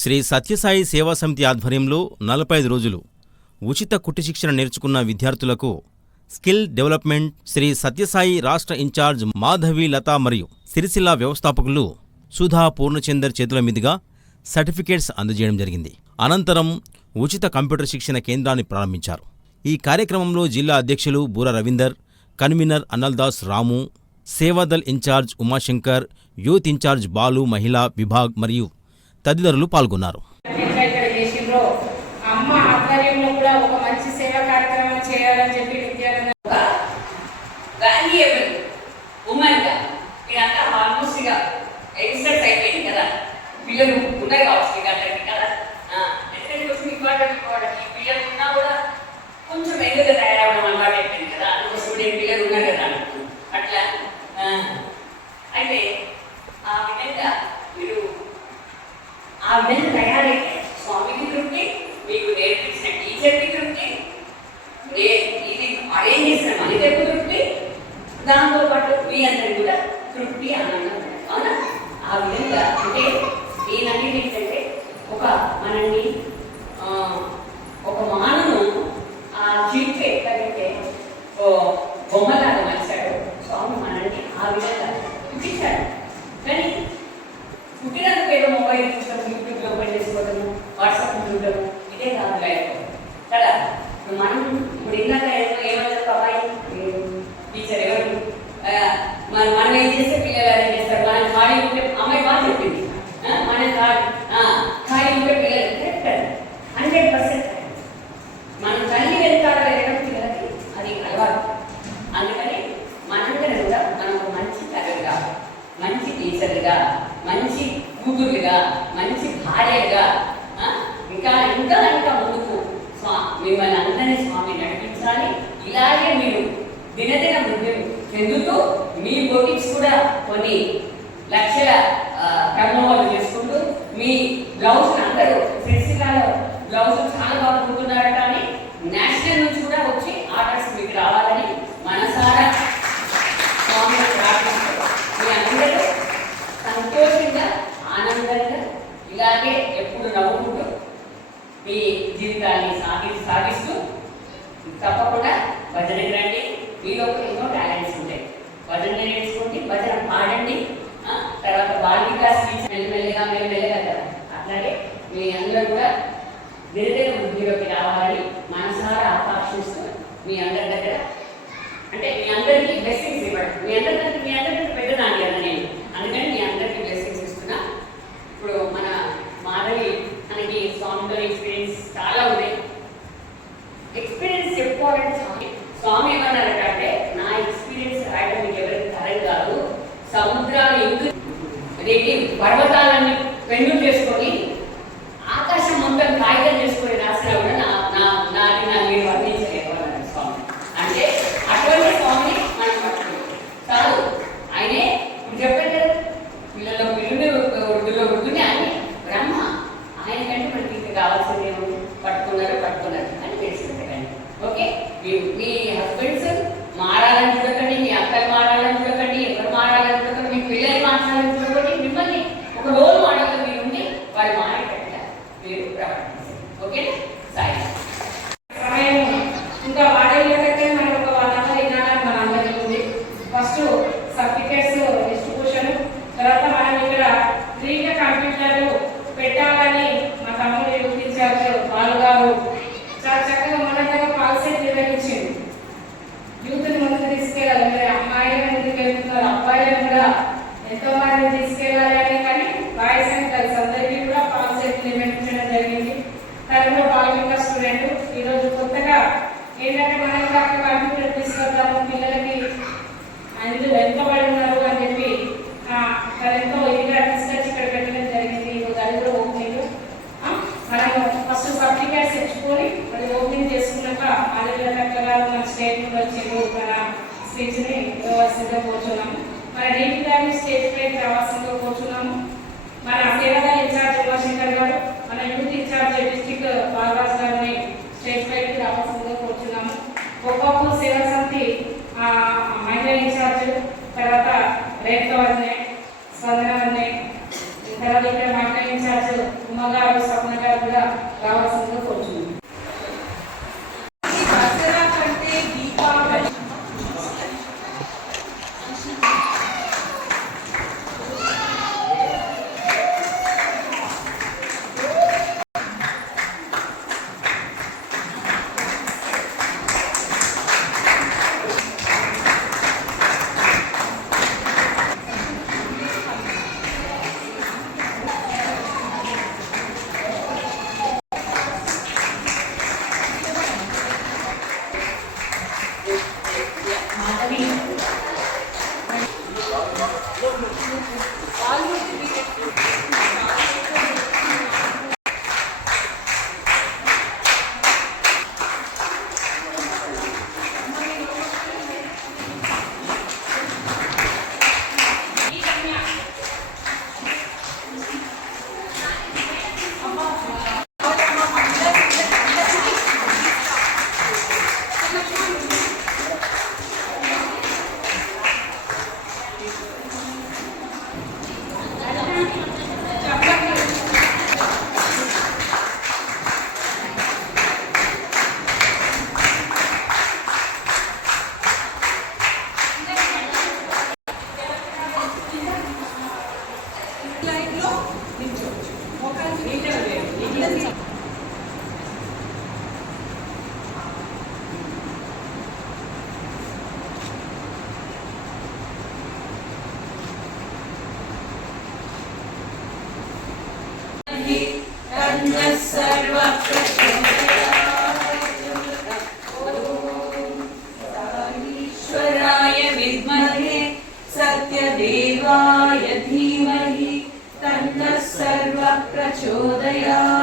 శ్రీ సత్యసాయి సేవా సమితి ఆధ్వర్యంలో నలభై ఐదు రోజులు ఉచిత కుట్టి శిక్షణ నేర్చుకున్న విద్యార్థులకు స్కిల్ డెవలప్మెంట్ శ్రీ సత్యసాయి రాష్ట్ర ఇన్ఛార్జ్ మాధవి లత మరియు సిరిసిల్ల వ్యవస్థాపకులు సుధా పూర్ణచందర్ చేతుల మీదుగా సర్టిఫికేట్స్ అందజేయడం జరిగింది. అనంతరం ఉచిత కంప్యూటర్ శిక్షణ కేంద్రాన్ని ప్రారంభించారు. ఈ కార్యక్రమంలో జిల్లా అధ్యక్షులు Bura Ravinder convener Annaldas Ramu Sevadal incharge Umashankar youth incharge Balu మహిళా విభాగ్ మరియు తదితరులు పాల్గొన్నారు. ఇంకా ఇక్కడ చేసిండ్రో అమ్మ ఆధ్వర్యంలో కూడా ఒక మంచి సేవా కార్యక్రమం చేయాలని చెప్పి విద్యార్థి వాల్యుయబుల్ ఉమెన్గా ఇదంతా ఆల్మోస్ట్ ఇక ఎక్స్టెంట్ అయిపోయింది కదా పిల్లలు ఉన్నారు కావచ్చు ఇక అందరికి కదా ఎందుకంటే కొంచెం ఇంపార్టెంట్ ఇంపార్టెంట్ ఈ పిల్లలు ఉన్నా కూడా కొంచెం ఎందుకు తయారవడం అలవాటు అయిపోయింది కదా అందుకోసం నేను పిల్లలు ఉన్నారు కదా అనుకున్నాను. అట్లా ఆ, అయితే ఆ విధంగా మీరు ఆ విధంగా మన మనం ఏం చేస్తే పిల్లలు అదే చేస్తారు మనం ఖాళీ ఉంటే అమ్మాయి బాగా చెప్పింది ఆ, మనం ఖాళీ ఆ, ఖాళీ ఉంటే పిల్లలు కరెక్ట్ హండ్రెడ్ పర్సెంట్ మనం తల్లి వెళ్తారా వెళ్ళడం పిల్లలకి అది అలవాటు అందుకని మనందరం కూడా మనం ఒక మంచి తల్లిగా మంచి టీచర్లుగా మంచి కూతురుగా మంచి భార్యగా ఆ, ఇంకా ఇంకా ఇంకా ముందుకు స్వా మిమ్మల్ని అందరినీ స్వామి నడిపించాలి ఇలాగే మీరు దినదిన వృద్ధి చెందుతూ మీ బొటిక్స్ కూడా కొన్ని లక్షల టర్నోవర్లు చేసుకుంటూ మీ బ్లౌజ్ అందరూ సిరిసిల్లాలో బ్లౌజ్ చాలా బాగా కుడుతున్నారట అని నేషనల్ నుంచి కూడా వచ్చి ఆర్డర్స్ మీకు రావాలని మనసారా స్వామిని మీ అందరూ సంతోషంగా ఆనందంగా ఇలాగే ఎప్పుడు నవ్వుకుంటూ మీ జీవితాన్ని సాగి సాగిస్తూ తప్పకుండా భజన రండి మీలో ఎన్నో టాలెంట్స్ ఉంటాయి భజన నేర్చుకోండి భజన పాడండి ఆ, తర్వాత బాలికా స్పీచ్ మెల్లమెల్లగా మెల్లమెల్లగా కదా అట్లాగే మీ అందరూ కూడా గిరిజన వృద్ధిలోకి రావాలని మనసారా ఆకాంక్షిస్తూ మీ అందరి దగ్గర అంటే మీ అందరికీ బ్లెస్సింగ్స్ ఇవ్వడం. మీ అందరికంటే మీ అందరికంటే పెద్ద నాని కదా నేను. అందుకని మీ అందరికీ బ్లెస్సింగ్స్ ఇస్తున్నా. ఇప్పుడు మన మాధవి మనకి స్వామితో ఎక్స్పీరియన్స్ చాలా ఉన్నాయి. ఎక్స్పీరియన్స్ చెప్పుకోవాలంటే స్వామి స్వామి ఏమన్నారట అంటే నా ఎక్స్పీరియన్స్ రాయడం మీకు ఎవరికి తరం కాదు. సముద్రాలు ఎందుకు అదేంటి పర్వతాలన్నీ పెండు చేసుకొని ఆకాశం మొత్తం కాగితం చేసుకొని రాసినా కూడా నా నా నాది నా మీరు వర్ణించలేరు అన్నారు స్వామి అంటే అటువంటి స్వామిని మనం పట్టుకోవాలి కాదు ఆయనే ఇప్పుడు చెప్పారు కదా పిల్లల్లో పిల్లుని వృద్ధుల్లో వృద్ధుని ఆయన బ్రహ్మ ఆయన కంటే మనకి ఇంకా కావాల్సింది ఏముంది పట్టుకున్నారు పట్టుకున్నారు అని తెలుసుకుంటారండి ఓకే మీ మీ హస్బెండ్స్ మారాలని చూడకండి మీ అక్కలు మారాలని చూడకండి ఎవరు మారాలని చూడకండి మీ పిల్లలు మార్చాలని చూడకండి మిమ్మల్ని ఒక రోల్ మోడల్గా మీరు ఉండి వాళ్ళు మారేటట్టుగా మీరు ప్రవర్తించారు ఓకేనా సాయి సమయం ఇంకా వాడేళ్ళకంటే మనం ఒక వన్ అవర్ వినాలని మన అందరికీ ఉంది ఫస్ట్ సర్టిఫికేట్స్ డిస్ట్రిబ్యూషన్ తర్వాత మనం ఇక్కడ ఫ్రీగా కంప్యూటర్లు పెట్టాలని మా తమ్ముడు యూత్ ఇన్ఛార్జ్ బాలు గారు చాలా చక్కగా మొదటగా పాలసీ నిర్వహించింది యూత్ని ముందుకు తీసుకెళ్ళాలి మరి అమ్మాయిలు ముందుకు వెళ్తున్నారు అబ్బాయిలను కూడా ఎంతో మంది తీసుకెళ్ళాలి అని కానీ బాయ్స్ అండ్ గర్ల్స్ అందరికీ కూడా పాలసీ నిర్వహించడం జరిగింది తను కూడా బాలిక స్టూడెంట్ ఈరోజు కొత్తగా ఏంటంటే మనం కూడా అక్కడ కంప్యూటర్ తీసుకొద్దాము పిల్లలకి అందులో వెనుకబడి ఉన్నారు అని చెప్పి ఆ, తను ఎంతో ఇదిగా తీసుకొచ్చి ఇక్కడ పెట్టడం జరిగింది ఈరోజు అది కూడా ఓపెనింగ్ మనం ఫస్ట్ సర్టిఫికేట్స్ తెచ్చుకొని మరి ఓపెనింగ్ చేసుకున్నాక ఆదిత్య చక్కగా మన స్టేట్ కోరుకున్న స్పీచ్ని ఇవ్వవలసిందిగా కోరుచున్నాము. మన డీపీ గారిని స్టేజ్ పైకి కూర్చున్నాము. కోరుచున్నాము మన సేవల ఇన్ఛార్జ్ ఉమాశంకర్ గారు? మన యూత్ ఇన్ఛార్జ్ డిస్టిక్ బాలరాజు గారిని స్టేజ్ పైకి రావాల్సిందిగా కూర్చున్నాము. గొప్పపూర్ సేవ సమితి మహిళా ఇన్ఛార్జ్ తర్వాత రేఖ వర్ణే స్పందన వర్ణే తర్వాత ఇక్కడ మహిళా ఇన్ఛార్జ్ ఉమ్మ స్వప్న గారు కూడా రావాల్సిందిగా కోరుచున్నాము. सर्वः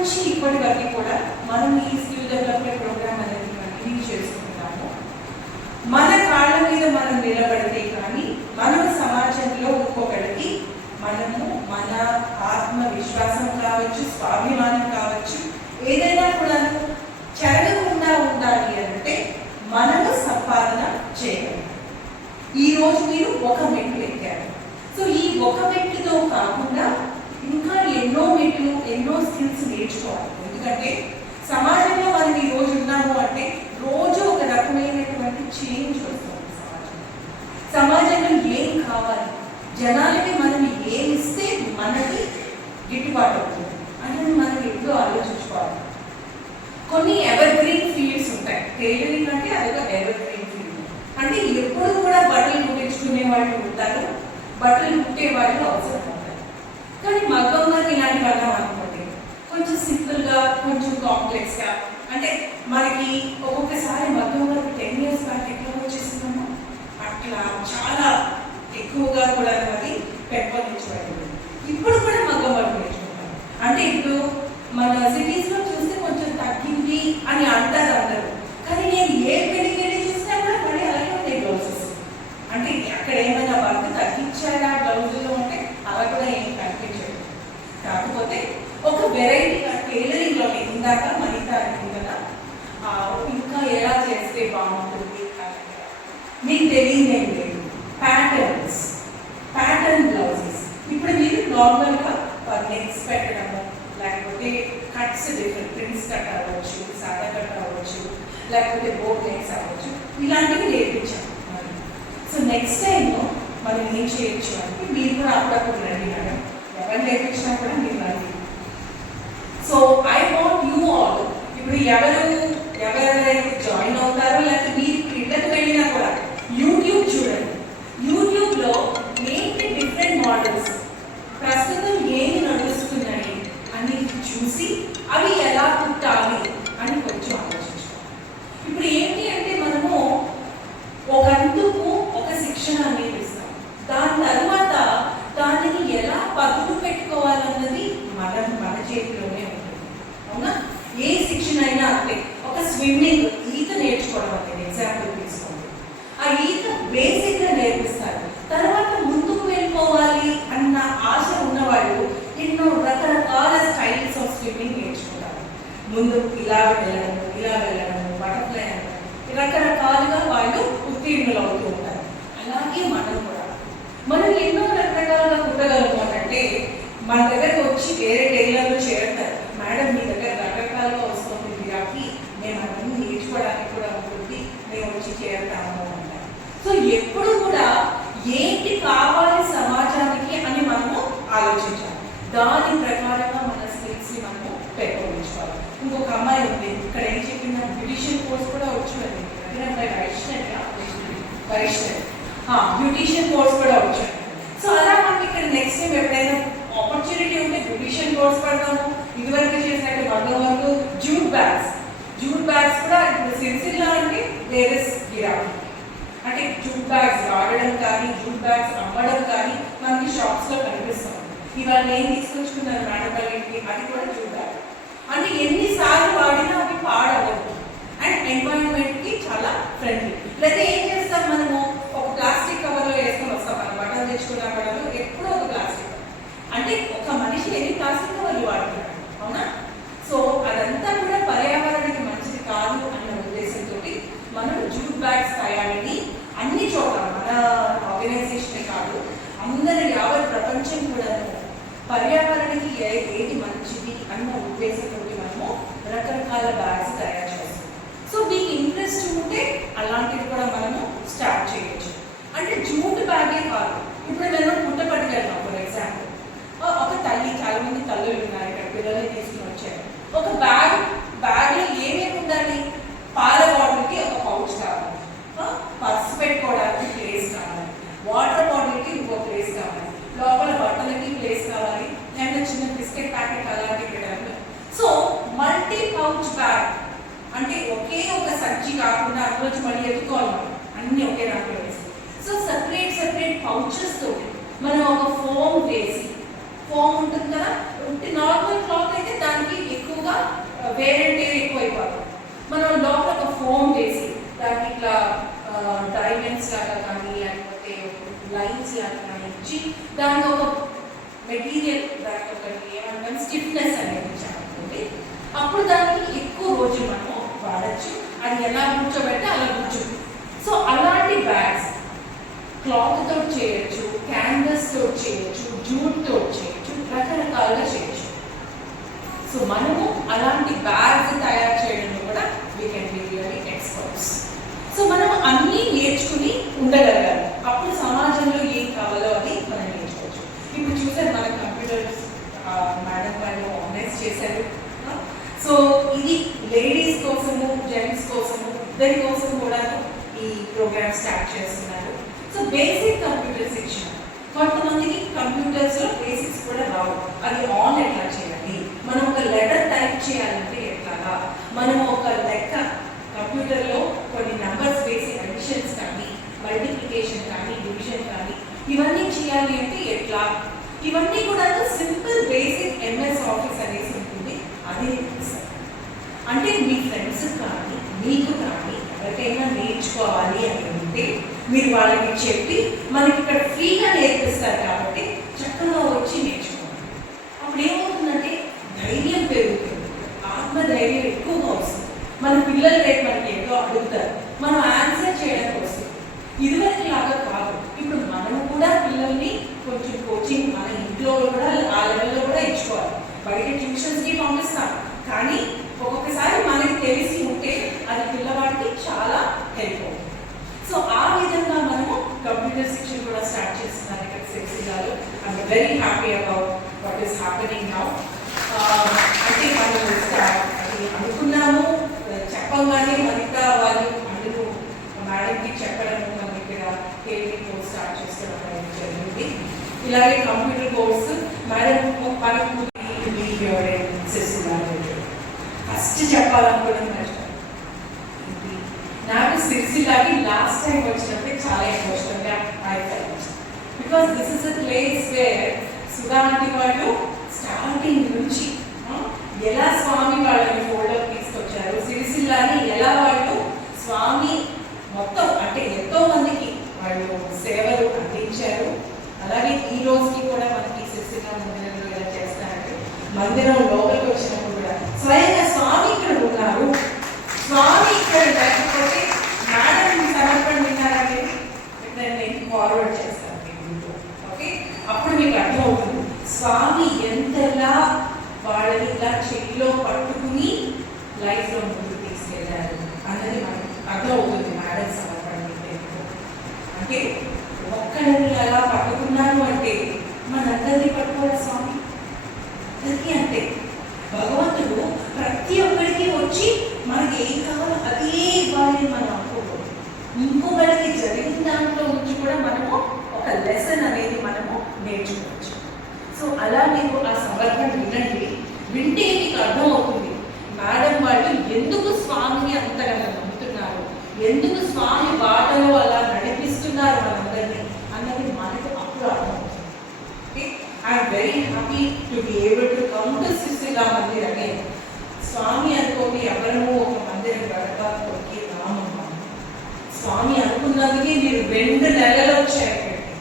నుంచి ఇప్పటి వరకు కూడా మనం ఈ స్కిల్ డెవలప్మెంట్ ప్రోగ్రామ్ అనేది కంటిన్యూ చేసుకుంటాము. మన కాళ్ళ మీద మనం నిలబడితే కానీ మనం సమాజంలో ఇంకొకరికి మనము మన ఆత్మవిశ్వాసం కావచ్చు స్వాభిమానం కావచ్చు ఏదైనా కూడా చెరగకుండా ఉండాలి అంటే మనము సంపాదన చేయగలం. ఈ రోజు మీరు ఒక మెట్టు ఎక్కారు. సో ఈ ఒక మెట్టుతో కాకుండా ఎన్నో మెట్లు ఎన్నో స్కిల్స్ నేర్చుకోవాలి. ఎందుకంటే సమాజంలో మనం ఈ రోజు ఉన్నాము అంటే రోజు ఒక రకమైనటువంటి చేంజ్ వస్తుంది సమాజంలో. సమాజంలో ఏం కావాలి? జనాలకి మనం ఏం ఇస్తే మనకి గిట్టుబాటు అవుతుంది అనేది మనం ఎప్పుడూ ఆలోచించుకోవాలి. కొన్ని ఎవర్ గ్రీన్ ఫీల్డ్స్ ఉంటాయి. టైలరింగ్ అంటే అదొక ఎవర్ గ్రీన్ ఫీల్డ్ అంటే ఎప్పుడు కూడా బట్టలు కుట్టించుకునే వాళ్ళు ఉంటారు. బట్టలు కుట్టే వాళ్ళు అవసరం ఉంటారు కానీ మగ్గం వర్క్ ఇలాంటి వల్ల అనుకోండి కొంచెం సింపుల్గా కొంచెం కాంప్లెక్స్గా అంటే మనకి ఒక్కొక్కసారి మధ్యలో టెన్ ఇయర్స్ బ్యాక్ ఎట్లా వచ్చేసిందమ్మా అట్లా చాలా ఎక్కువగా కూడా అది పెంపొందించబడింది. ఇప్పుడు కూడా మగ్గం వర్క్ నేర్చుకుంటాం అంటే ఇప్పుడు మన సిటీస్లో చూస్తే కొంచెం తగ్గింది అని అంటారు అందరూ కానీ నేను ఏ పెళ్ళికి వెళ్ళి చూసినా కూడా మళ్ళీ అలాగే ఉంటాయి బ్లౌజెస్ అంటే అక్కడ ఏమైనా వర్క్ తగ్గించారా బ్లౌజులో అంటే అలా కూడా ఏం కనిపించదు కాకపోతే ఒక వెరైటీ టైలరింగ్లో ఇందాక మనిత అనింది కదా ఆ, ఇంకా ఎలా చేస్తే బాగుంటుంది అని. మీకు తెలియదు ఏం లేదు ప్యాటర్న్స్ ప్యాటర్న్ బ్లౌజెస్ ఇప్పుడు మీరు నార్మల్గా నెక్స్ పెట్టడము లేకపోతే కట్స్ డిఫరెంట్ ప్రింట్స్ కట్ అవ్వచ్చు సాదా కట్ అవ్వచ్చు లేకపోతే బోట్ నెక్స్ అవ్వచ్చు. ఇలాంటివి నేర్పించాం సో నెక్స్ట్ టైంలో మనం ఏం చేయొచ్చు అంటే మీరు కూడా అప్పుడప్పుడు రండి మేడం. ఎవరు నేర్పించినా కూడా మీరు రండి. So I want you all ఇప్పుడు ఎవరు ఎవరెవరైతే జాయిన్ అవుతారో లేకపోతే మీరు అవి ఎలా కుట్టాలి మనం ఎన్నో రకరకాల కుట్టగలుగుతాం అంటే మన దగ్గరకు వచ్చి వేరే టైలర్లు చేరతారు. మేడం మీ దగ్గర రకరకాలుగా వస్తుంది కాబట్టి మేము అన్నీ నేర్చుకోవడానికి కూడా ఉంటుంది మేము వచ్చి చేరతాము అంటారు. సో ఎప్పుడు కూడా ఏంటి కావాలి సమాజానికి అని మనము ఆలోచించాలి. దాని ప్రకారంగా మన స్కిల్స్ని మనము పెట్టుకోవాలి ఇంకొక అమ్మాయి ఉంది ఇక్కడ ఏం చెప్పిన బ్యూటిషియన్ కోర్స్ కూడా వచ్చిందండి వైష్ణవ్య? వైష్ణవి. బ్యూటీషియన్ కోర్స్ కూడా వచ్చాయి సో అలా మనకి ఇక్కడ నెక్స్ట్ టైం ఎప్పుడైనా ఆపర్చునిటీ ఉంటే బ్యూటీషియన్ కోర్స్ పెడతాము. ఇదివరకు చేసినట్టు మగ్గం వరకు జూట్ బ్యాగ్స్ జూట్ బ్యాగ్స్ కూడా ఇప్పుడు సిరిసిల్ల అంటే వేరస్ అంటే జూట్ బ్యాగ్స్ వాడడం కానీ జూట్ బ్యాగ్స్ అమ్మడం కానీ మనకి షాప్స్లో కనిపిస్తాం ఇవాళ నేను తీసుకొచ్చుకున్నాను మేడం వాళ్ళకి అది కూడా జూట్ బ్యాగ్ అంటే ఎన్నిసార్లు వాడినా అవి పాడవద్దు అండ్ ఎన్వైరన్మెంట్కి చాలా ఫ్రెండ్లీ లేదా ఏం చేస్తాం మనము ఒక ప్లాస్టిక్ కవర్లో వేసుకొని వస్తాం మనం బట్టలు తెచ్చుకున్న ఎప్పుడో ఒక ప్లాస్టిక్ అంటే ఒక మనిషి ఎన్ని ప్లాస్టిక్ కవర్లు వాడుతున్నాడు అవునా? సో అదంతా కూడా పర్యావరణానికి మంచిది కాదు అన్న ఉద్దేశంతో మనం జూట్ బ్యాగ్స్ తయారీని అన్ని చోట్ల మన ఆర్గనైజేషన్ కాదు అందరి యావత్ ప్రపంచం కూడా పర్యావరణానికి ఏది మంచిది అన్న ఉద్దేశంతో మనము రకరకాల బ్యాగ్స్ తయారు చేస్తాం. సో మీకు ఇంట్రెస్ట్ ఉంటే అలాంటివి కూడా మనము స్టార్ట్ చేయొచ్చు. అంటే జూట్ బ్యాగే కాదు ఇప్పుడు నేను పుట్టపట్టుకు వెళ్తాం ఫర్ ఎగ్జాంపుల్ ఒక తల్లి చాలా మంది తల్లులు ఉన్నారు ఇక్కడ పిల్లల్ని తీసుకుని వచ్చారు. ఒక బ్యాగ్ బ్యాగ్లో ఏమేమి ఉండాలి పాల బాటిల్కి ఒక పౌచ్ కావాలి. పర్స్ పెట్టుకోవడానికి ప్లేస్ కావాలి. వాటర్ బాటిల్కి ఇంకో ప్లేస్ కావాలి. లోపల బట్టలకి ప్లేస్ కావాలి. లేదా చిన్న బిస్కెట్ ప్యాకెట్ అలాంటివి పెట్టాలి సో మల్టీ పౌచ్ బ్యాగ్ అంటే ఒకే ఒక సంచి కాకుండా అందులోంచి మళ్ళీ ఎత్తుకోవాలి అన్ని ఒకే దాంట్లో సో సపరేట్ సపరేట్ పౌచెస్ తోటి మనం ఒక ఫోమ్ వేసి ఫోమ్ ఉంటుంది కదా ఉంటే నార్మల్ క్లాత్ అయితే దానికి ఎక్కువగా వేర్ ఎక్కువ అయిపోతుంది మనం లోపల ఒక ఫోమ్ వేసి దానికి ఇట్లా డైమండ్స్ లాగా కానీ లేకపోతే లైన్స్ లాగా కానీ ఇచ్చి దానికి ఒక మెటీరియల్ దానికి ఒక ఏమంటాం స్టిఫ్నెస్ అనేది ఇచ్చామనుకోండి అప్పుడు దానికి ఎక్కువ రోజు మనం వాడచ్చు. అది ఎలా కూర్చోబెట్టి అలా కూర్చో సో అలాంటి బ్యాగ్స్ క్లాత్తో చేయొచ్చు క్యాన్వస్తో చేయొచ్చు జూట్తో చేయొచ్చు రకరకాలుగా చేయొచ్చు. సో మనము అలాంటి బ్యాగ్స్ తయారు చేయడంలో కూడా we can be really experts so మనం అన్నీ నేర్చుకుని ఉండగలగాలి. అప్పుడు సమాజంలో ఏం కావాలో అది మనం నేర్చుకోవచ్చు. ఇప్పుడు చూసారు మన కంప్యూటర్స్ మేడం వాళ్ళు ఆర్గనైజ్ చేశారు. సో ఇది లేడీస్ కోసము జెంట్స్ కోసము ఇద్దరి కోసం కూడా ఈ ప్రోగ్రామ్ స్టార్ట్ చేస్తున్నారు. సో బేసిక్ కంప్యూటర్ శిక్షణ కొంతమందికి కంప్యూటర్స్లో బేసిక్స్ కూడా రావు. అది ఆన్ ఎట్లా చేయాలి? మనం ఒక లెటర్ టైప్ చేయాలంటే ఎట్లాగా? మనం ఒక లెక్క కంప్యూటర్లో కొన్ని నంబర్స్ వేసి అడిషన్స్ కానీ మల్టిప్లికేషన్ కానీ డివిజన్ కానీ ఇవన్నీ చేయాలి అంటే ఎట్లా? ఇవన్నీ కూడా సింపుల్ బేసిక్ ఎంఎస్ ఆఫీస్ అనేసి ఉంటుంది. అది అంటే మీ ఫ్రెండ్స్ కానీ మీకు కానీ ఎవరికైనా నేర్చుకోవాలి అని ఉంటే మీరు వాళ్ళకి చెప్పి మనకి ఇక్కడ ఫ్రీగా నేర్పిస్తారు కాబట్టి చక్కగా వచ్చి 만들어 먹을 것이다. భగవంతుడు ప్రతి ఒక్కరికి వచ్చి మనకి ఏం కావాలో అది ఇంకొకరికి జరిగిన దాంట్లో నుంచి కూడా మనము ఒక లెసన్ అనేది మనము నేర్చుకోవచ్చు. సో అలా మీరు ఆ సందర్భం వినండి. వింటే మీకు అర్థం అవుతుంది మేడం వాళ్ళు ఎందుకు స్వామిని అంతగా నమ్ముతున్నారు? ఎందుకు స్వామి బాటలో అలా నడిపిస్తున్నారు మనందరినీ అన్నది మనకు అప్పుడు అర్థమవుతుంది. I'm very happy to be able to counter శిలా మందిరమే స్వామి అనుకోని ఎవరము ఒక మందిరం గడపకి రామమ్మ స్వామి అనుకున్నందుకే మీరు రెండు నెలలు వచ్చారు ఇక్కడికి.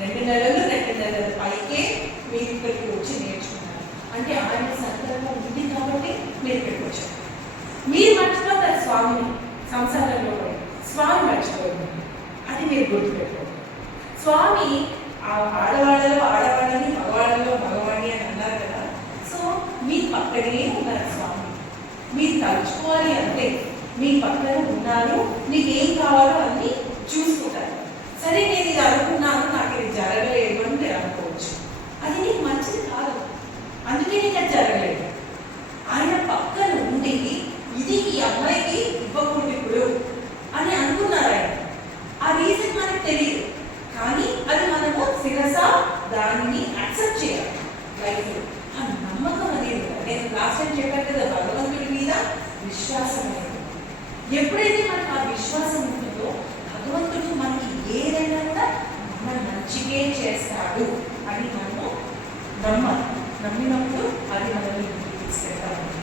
రెండు నెలలు రెండు నెలలు. పైకే మీరు ఇక్కడికి వచ్చి నేర్చుకున్నారు. అంటే ఆయన సందర్భం ఉంది కాబట్టి మీరు ఇక్కడికి వచ్చారు. మీరు మర్చిపోతారు స్వామిని సంసారంలో స్వామి మర్చిపోయింది అది మీరు గుర్తుపెట్టుకోండి. స్వామి ఆ ఆడవాళ్ళలో ఆడవాళ్ళని మగవాళ్ళలో మగవాణి అని మీ పక్కనే ఉన్నారు స్వామి. మీరు తలుచుకోవాలి అంటే మీ పక్కన ఉన్నారు మీకు ఏం కావాలో అన్నీ చూసుకుంటారు. సరే నేను ఇది అనుకున్నాను నాకు ఇది జరగలేదు.